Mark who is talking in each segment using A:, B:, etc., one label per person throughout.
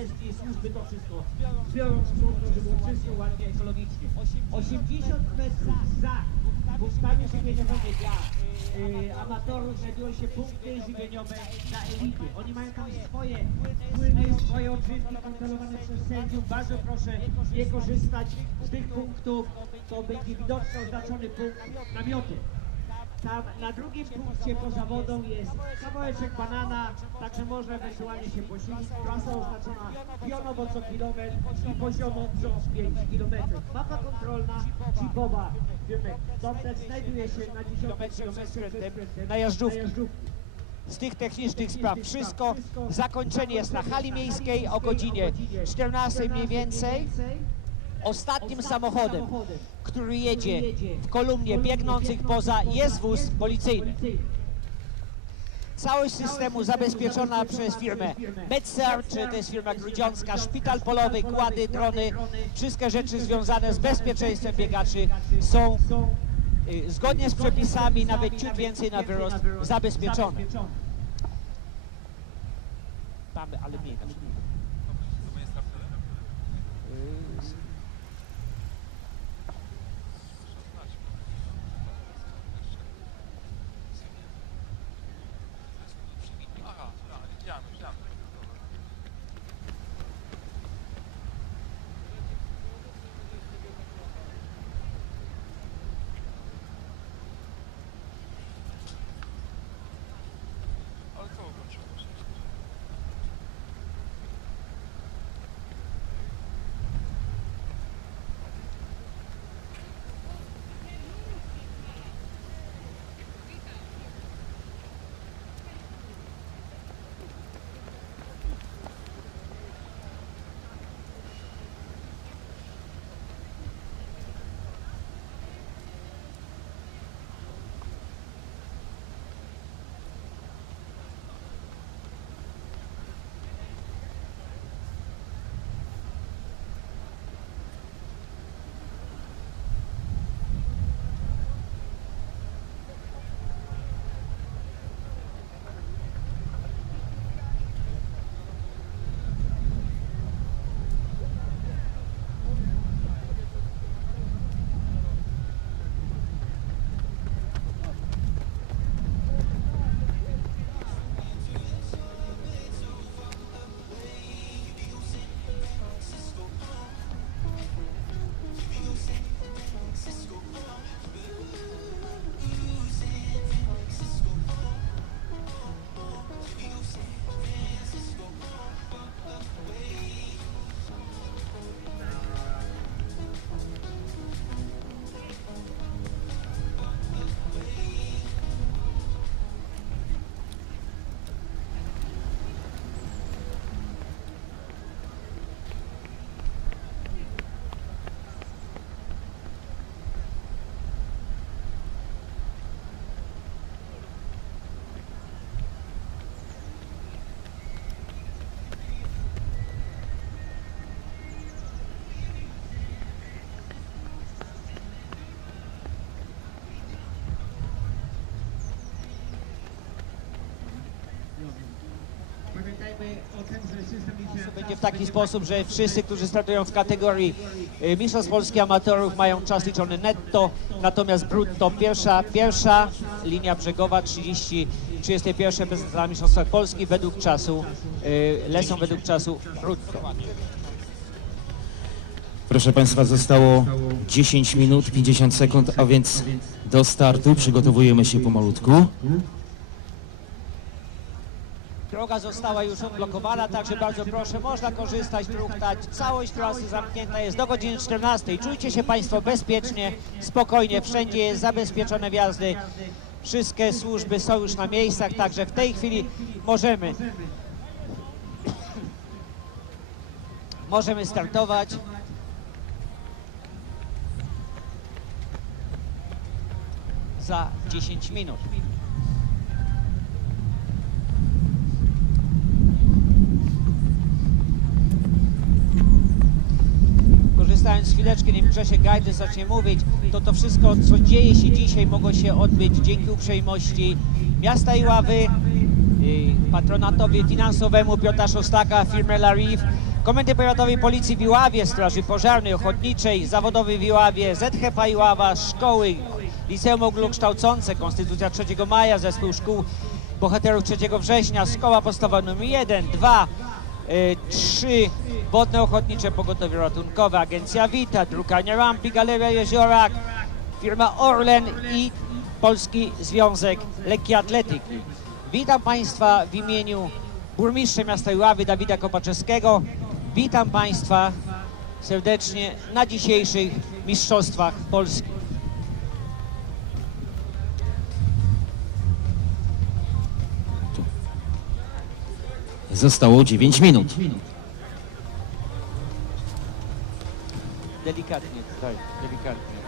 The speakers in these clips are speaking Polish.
A: i służby to wszystko zbiorą, sprzątną, żeby było czysto, ładnie, ekologicznie. 80 metrów za punktami żywieniowymi dla y, amatorów znajdują się punkty żywieniowe dla elity. Oni mają tam swoje płyny, swoje odżywki kontrolowane przez sędziów. Bardzo proszę nie korzystać z tych punktów. To będzie widoczny oznaczony punkt namioty. Tam na drugim punkcie poza wodą jest kawałeczek banana, także można ewentualnie się posilić. Trasa oznaczona pionowo co kilometr i poziomo co 5 kilometrów. Mapa kontrolna chipowa firmy Domtet znajduje się na 10 kilometrze przed
B: Na Jażdżówki. Z tych technicznych spraw wszystko. Zakończenie jest na hali miejskiej o godzinie 14 mniej więcej. Ostatnim samochodem, który jedzie w kolumnie biegnących poza jest wóz policyjny. Całość systemu zabezpieczona przez firmę Medser, czy to jest firma grudziącka, szpital polowy, kłady, drony, wszystkie rzeczy związane z bezpieczeństwem biegaczy są y, zgodnie z przepisami, nawet ciut więcej na wyrost, zabezpieczone. Mamy, ale mniej na przykład. Będzie w taki sposób, że wszyscy, którzy startują w kategorii y, Mistrzostw Polski Amatorów mają czas liczony netto, natomiast brutto pierwsza, pierwsza linia brzegowa 30, 31 bez na Mistrzostwach Polski według czasu, y, lecą według czasu brutto.
C: Proszę Państwa, zostało 10 minut 50 sekund, a więc do startu przygotowujemy się pomalutku.
B: Droga została już odblokowana, także bardzo proszę, można korzystać, truchtać. Całość trasy zamknięta jest do godziny 14. Czujcie się Państwo bezpiecznie, spokojnie, wszędzie jest zabezpieczone wjazdy. Wszystkie służby są już na miejscach, także w tej chwili możemy możemy startować. Za 10 minut. Korzystając z chwileczki, nim Grzesiek Gajdy zacznie mówić, to to wszystko, co dzieje się dzisiaj, mogło się odbyć dzięki uprzejmości miasta Iławy, patronatowi finansowemu Piotra Szostaka, firmy Larif, Komendy Powiatowej Policji w Iławie, Straży Pożarnej, Ochotniczej, Zawodowej w Iławie, ZHP Iława, Szkoły, Liceum Ogólnokształcące, Konstytucja 3 Maja, Zespół Szkół Bohaterów 3 Września, Szkoła Podstawowa nr 1, 2, y, 3, Wodne Ochotnicze Pogotowie Ratunkowe, Agencja Wita, Drukarnia Rampi, Galeria Jeziorak, firma Orlen i Polski Związek Lekkiej Atletyki. Witam Państwa w imieniu burmistrza miasta Iławy Dawida Kopaczewskiego. Witam Państwa serdecznie na dzisiejszych Mistrzostwach Polski.
C: Zostało 9 minut.
B: Delikatnie, tak, delikatnie.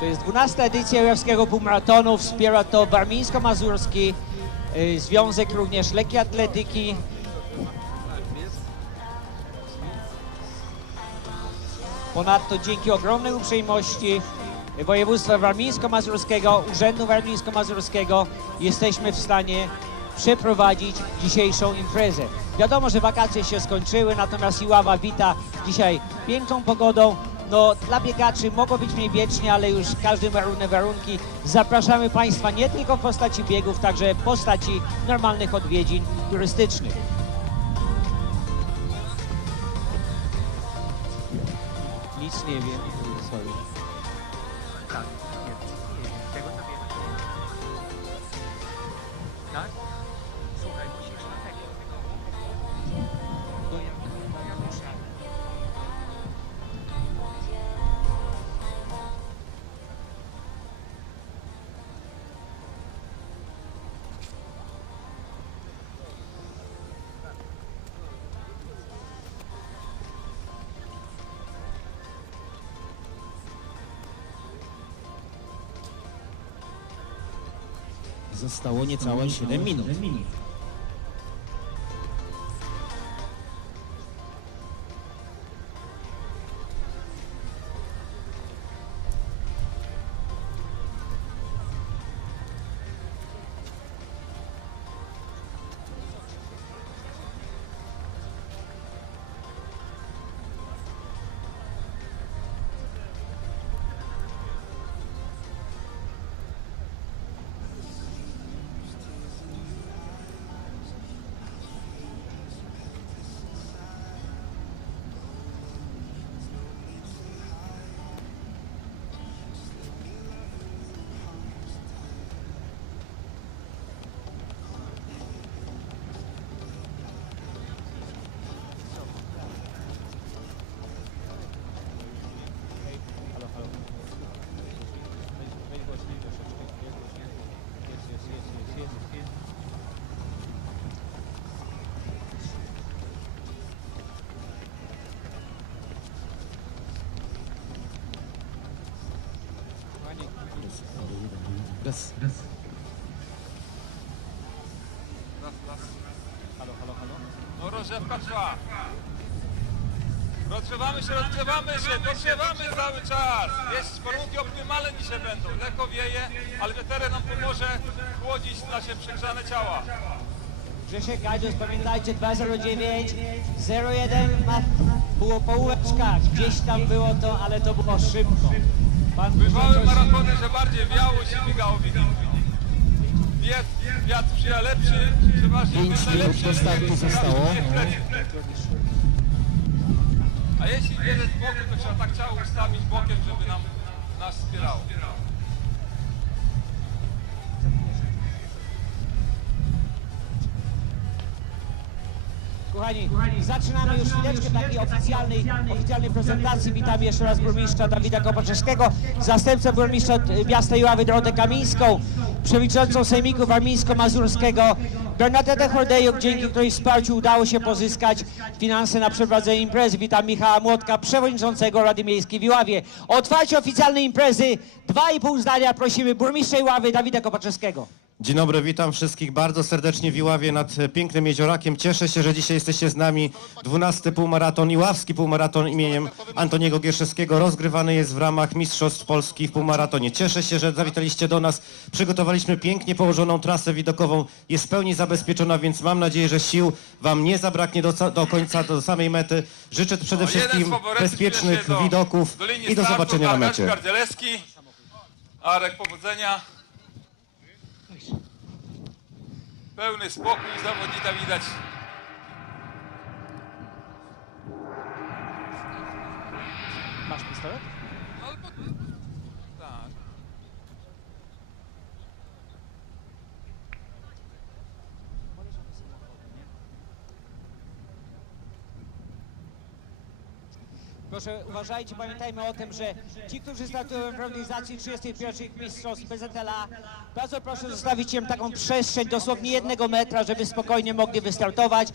B: To jest 12 edycja Jurowskiego Półmaratonu. Wspiera to Warmińsko-Mazurski y, Związek również Lekkiej Atletyki. Ponadto dzięki ogromnej uprzejmości województwa warmińsko-mazurskiego, Urzędu Warmińsko-Mazurskiego jesteśmy w stanie przeprowadzić dzisiejszą imprezę. Wiadomo, że wakacje się skończyły, natomiast Iława wita dzisiaj piękną pogodą. No, dla biegaczy mogło być mniej wiecznie, ale już każdy ma równe warunki. Zapraszamy Państwa nie tylko w postaci biegów, także w postaci normalnych odwiedzin turystycznych. Nic nie wiem, sorry.
D: Tak,
C: Zostało niecałe 7 minut.
D: Rozrzewka trwa. Rozgrzewamy się, rozgrzewamy się, dogrzewamy cały czas. Jest warunki optymalne dzisiaj będą. Lekko wieje, ale weteryn nam pomoże chłodzić nasze przegrzane ciała.
B: Grzesiek Gajdos, pamiętajcie 209 01 ma było połóweczka, gdzieś tam było to, ale to było szybko. Pan
D: Bywały maratony, że bardziej wiało się biegało widzę. Wiatr, wiatr przyja lepszy, przeważnie
C: Pięć minut
D: lepszy,
C: do startu zostało.
D: A jeśli jedzie z boku, to trzeba tak ciało ustawić bokiem, żeby nam nas wspierało.
B: Kochani, zaczynamy już chwileczkę takiej oficjalnej, oficjalnej prezentacji. Witam jeszcze raz burmistrza Dawida Kopaczewskiego, zastępcę burmistrza e, miasta Iławy Dorotę Kamińską, przewodniczącą Sejmiku Warmińsko-Mazurskiego Bernadette Hordejuk, dzięki której wsparciu udało się pozyskać finanse na przeprowadzenie imprezy. Witam Michała Młotka, przewodniczącego Rady Miejskiej w Iławie. Otwarcie oficjalnej imprezy, dwa i pół zdania prosimy burmistrza Iławy Dawida Kopaczewskiego.
E: Dzień dobry, witam wszystkich bardzo serdecznie w Iławie nad e, pięknym jeziorakiem. Cieszę się, że dzisiaj jesteście z nami. 12 półmaraton Iławski półmaraton imieniem Antoniego Gierszewskiego rozgrywany jest w ramach Mistrzostw Polski w półmaratonie. Cieszę się, że zawitaliście do nas. Przygotowaliśmy pięknie położoną trasę widokową. Jest w pełni zabezpieczona, więc mam nadzieję, że sił Wam nie zabraknie do, do końca, do samej mety. Życzę przede wszystkim bezpiecznych
D: do-
E: widoków
D: do
E: i do
D: startu
E: zobaczenia na mecie.
D: Arek, powodzenia. Pełny spokój zawodnika widać.
B: Masz pistolet?
D: Albo... Tak.
B: Proszę uważajcie, pamiętajmy o tym, że ci, którzy startują w organizacji 31 Mistrzostw BZLA, bardzo proszę zostawić im taką przestrzeń dosłownie jednego metra, żeby spokojnie mogli wystartować.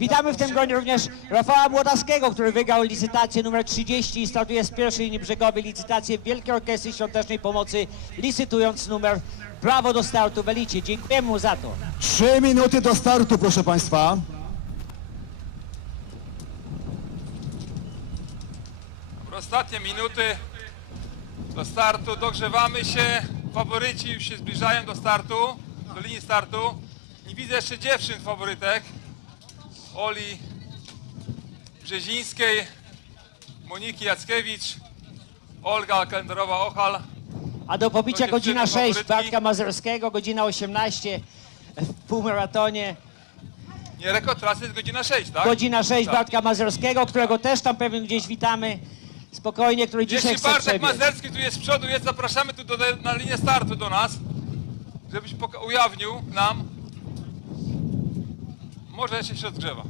B: Witamy w tym gronie również Rafała Młodaskiego, który wygrał licytację numer 30 i startuje z pierwszej linii brzegowej licytację Wielkiej Orkiestry Świątecznej Pomocy, licytując numer Brawo do startu w Elicie. Dziękujemy mu za to.
F: Trzy minuty do startu, proszę Państwa.
D: Ostatnie minuty do startu. Dogrzewamy się. Faworyci już się zbliżają do startu, do linii startu. Nie widzę jeszcze dziewczyn faworytek. Oli Brzezińskiej, Moniki Jackiewicz, Olga Kalendarowa-Ochal.
B: A do pobicia godzina
D: dziewczyny
B: 6
D: faworytki.
B: Bartka Mazerskiego, godzina 18 w półmaratonie.
D: Nie, rekord trasy jest godzina 6, tak?
B: Godzina 6
D: Tak.
B: Bartka Mazerskiego, którego też tam pewnie gdzieś witamy. Spokojnie, który dzisiaj
D: Jeśli
B: chce
D: Bartek
B: przebiec.
D: Mazerski tu jest z przodu, jest, zapraszamy tu do, na linię startu do nas, żebyś poka- ujawnił nam. Może się rozgrzewa.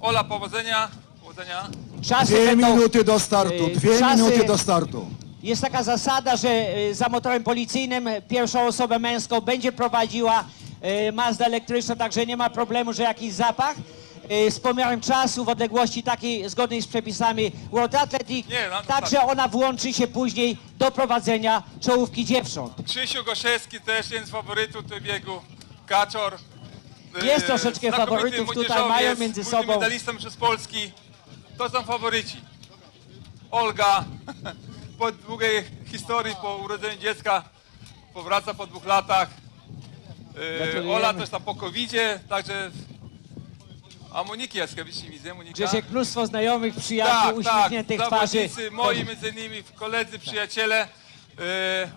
D: Ola, powodzenia. Powodzenia.
B: Czasy
F: Dwie
B: będą,
F: minuty do startu. Dwie
B: czasy-
F: minuty do startu.
B: Jest taka zasada, że y, za motorem policyjnym pierwszą osobę męską będzie prowadziła y, Mazda elektryczna, także nie ma problemu, że jakiś zapach. Y, Z pomiarem czasu w odległości takiej zgodnej z przepisami World Athletic,
D: Nie, no,
B: także ona włączy się później do prowadzenia czołówki dziewcząt.
D: Krzysiu Goszewski też jeden z faworytów tego biegu. Kaczor.
B: Jest
D: Yy,
B: troszeczkę
D: znakomity
B: faworytów tutaj,
D: młodzieżowiec,
B: mają między sobą-
D: multimedalista przez Polski. To są faworyci. Olga po długiej historii, po urodzeniu dziecka powraca po dwóch latach.
B: Gratulujemy.
D: Ola też tam po covidzie, także... A Moniki Jaskiewicz nie widzę, Monika.
B: Grzesiek mnóstwo znajomych, przyjaciół,
D: tak, tak,
B: uśmiechniętych twarzy.
D: zawodnicy, moi między innymi koledzy, przyjaciele. Yy,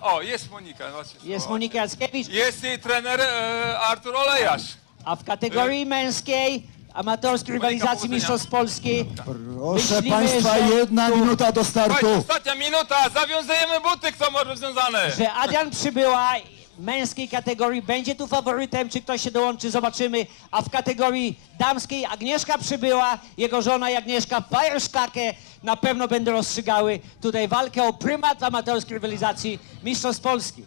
D: o, jest Monika. Właśnie,
B: Jest
D: o.
B: Monika Jackiewicz,
D: Jest jej trener e, Artur Olejarz.
B: a w kategorii męskiej amatorskiej rywalizacji
D: powodzenia.
B: Mistrzostw Polski
F: Proszę
B: Myślimy,
F: Państwa,
B: że
F: jedna minuta do
D: Słuchajcie,
F: startu.
D: ostatnia minuta, zawiązujemy buty, kto ma rozwiązane.
B: że Adrian Przybyła męskiej kategorii będzie tu faworytem, czy ktoś się dołączy, zobaczymy. A w kategorii damskiej Agnieszka Przybyła, jego żona i Agnieszka Feierstacke na pewno będą rozstrzygały tutaj walkę o prymat amatorskiej rywalizacji Mistrzostw Polski.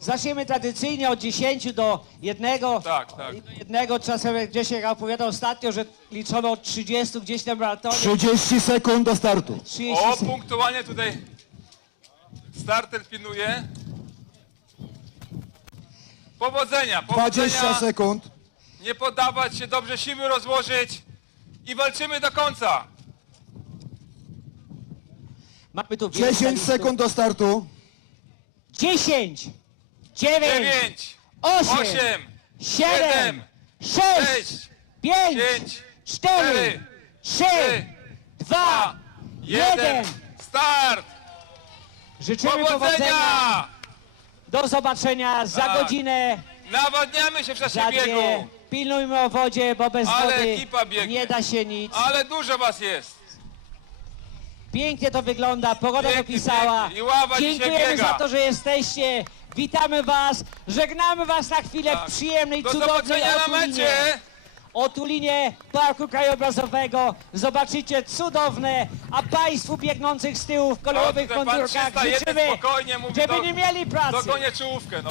B: Zaczniemy tradycyjnie od 10 do 1.
D: Tak, tak.
B: Jednego czasem, jak Grzesiek opowiadał ostatnio, że liczono od 30 gdzieś na maratonie.
F: 30 sekund do startu.
B: 30
D: O, punktualnie tutaj starter pilnuje. Powodzenia,
F: 20
D: powodzenia.
F: sekund.
D: Nie poddawać się, dobrze siły rozłożyć i walczymy do końca.
B: Mamy tu
F: 10 sekund do startu.
B: 10, 9,
D: 9,
B: 8,
D: 8,
B: 7, 6,
D: 6,
B: 5,
D: 5,
B: 4, 3, 2, 1.
D: 1. Start!
B: Życzymy powodzenia. Do zobaczenia za
D: Tak.
B: godzinę.
D: Nawadniamy się w czasie
B: Za dwie.
D: biegu.
B: Pilnujmy o wodzie, bo bez
D: Ale
B: wody
D: ekipa biegnie.
B: nie da się nic.
D: Ale dużo was jest.
B: Pięknie to wygląda, pogoda
D: Pięknie,
B: dopisała.
D: pięknie. I ława dzisiaj
B: Dziękujemy
D: biega.
B: za to, że jesteście. Witamy was, żegnamy was na chwilę
D: Tak.
B: w przyjemnej,
D: Do
B: cudownej
D: zobaczenia na
B: otulinie.
D: mecie.
B: Otulinie Parku Krajobrazowego. Zobaczycie cudowne, a państwu biegnących z tyłu w kolorowych
D: pan
B: konturkach
D: 301
B: życzymy,
D: spokojnie mówi,
B: żeby
D: do-
B: nie mieli pracy.
D: Dogonię czołówkę, no.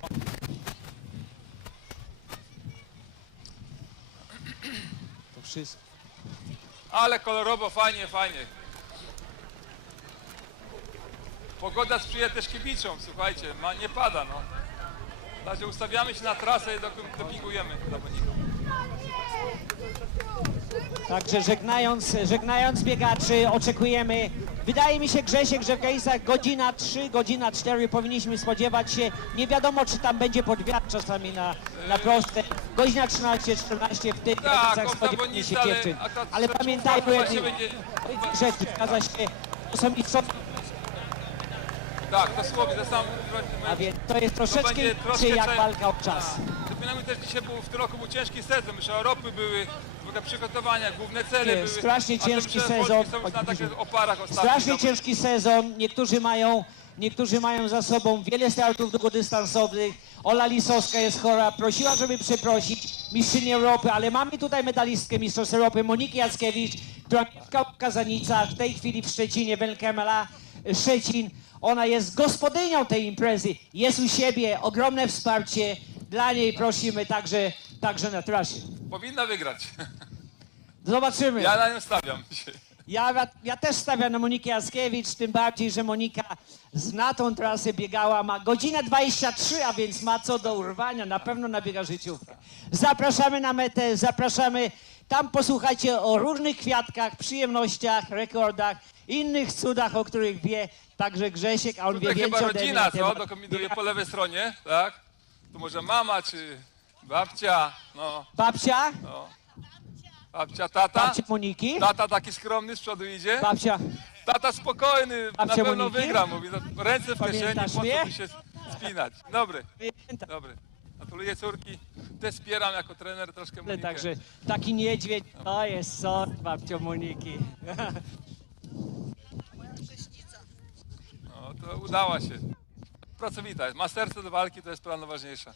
B: To wszystko.
D: Ale kolorowo, fajnie, fajnie. Pogoda sprzyja też kibicom, słuchajcie, ma, nie pada, no. Także ustawiamy się na trasę i doping- dopingujemy
B: Także żegnając, żegnając biegaczy, oczekujemy. Wydaje mi się, Grzesiek, że w granicach godzina 3, godzina 4 powinniśmy spodziewać się. Nie wiadomo, czy tam będzie podwiat czasami na, na proste. Godzina 13, 14 w tych
D: Tak, o
B: spodziewamy się
D: ale
B: dziewczyn. Ale
D: to
B: pamiętajmy o jednej
D: będzie-
B: rzeczy, zgadza się. To są mistrzostwa,
D: Tak, to słowie, to sam
B: a więc to jest troszeczkę
D: będzie troszkę
B: jak walka o czas.
D: Przypominamy też, dzisiaj był, w tym roku był ciężki sezon, myślę, Europy były, ogóle przygotowania, główne cele były.
B: strasznie
D: a te
B: ciężki sezon.
D: Polki są już na takich oparach ostatnich.
B: Strasznie
D: Dobra.
B: ciężki sezon. Niektórzy mają, niektórzy mają za sobą wiele startów długodystansowych. Ola Lisowska jest chora. Prosiła, żeby przeprosić mistrzynię Europy, ale mamy tutaj medalistkę Mistrzostw Europy Moniki Jackiewicz, która mieszka w Kazanicach, w tej chwili w Szczecinie, w LKMLA Szczecin. Ona jest gospodynią tej imprezy. Jest u siebie. Ogromne wsparcie. Dla niej prosimy także, także na trasie.
D: Powinna wygrać.
B: Zobaczymy.
D: Ja na nią stawiam dzisiaj.
B: Ja, ja też stawiam na Monikę Jaskiewicz, tym bardziej, że Monika zna tą trasę, biegała, ma godzinę 23, a więc ma co do urwania, na pewno nabiega życiówkę. Zapraszamy na metę, zapraszamy, tam posłuchajcie o różnych kwiatkach, przyjemnościach, rekordach, innych cudach, o których wie także Grzesiek, a on
D: Tutaj
B: wie
D: chyba
B: więcej ode mnie
D: rodzina,
B: na
D: co?
B: temat
D: Dokombinuje po lewej stronie, tak? Tu może mama, czy babcia, no,
B: Babcia,
D: no. Babcia, tata.
B: babcia Moniki,
D: Tata taki skromny z przodu idzie.
B: babcia,
D: Tata spokojny, na
B: Babcia
D: pewno
B: Moniki?
D: wygra. Mówi, no, ręce w kieszeni,
B: Pamiętasz
D: po
B: mnie?
D: co tu się spinać. Dobry, dobry. Gratuluję córki. Też wspieram jako trener troszkę Monikę.
B: także taki niedźwiedź, to jest co, babcio Moniki.
D: No, to udała się. Pracowita jest. Ma serce do walki, to jest sprawa najważniejsza.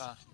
D: Tak.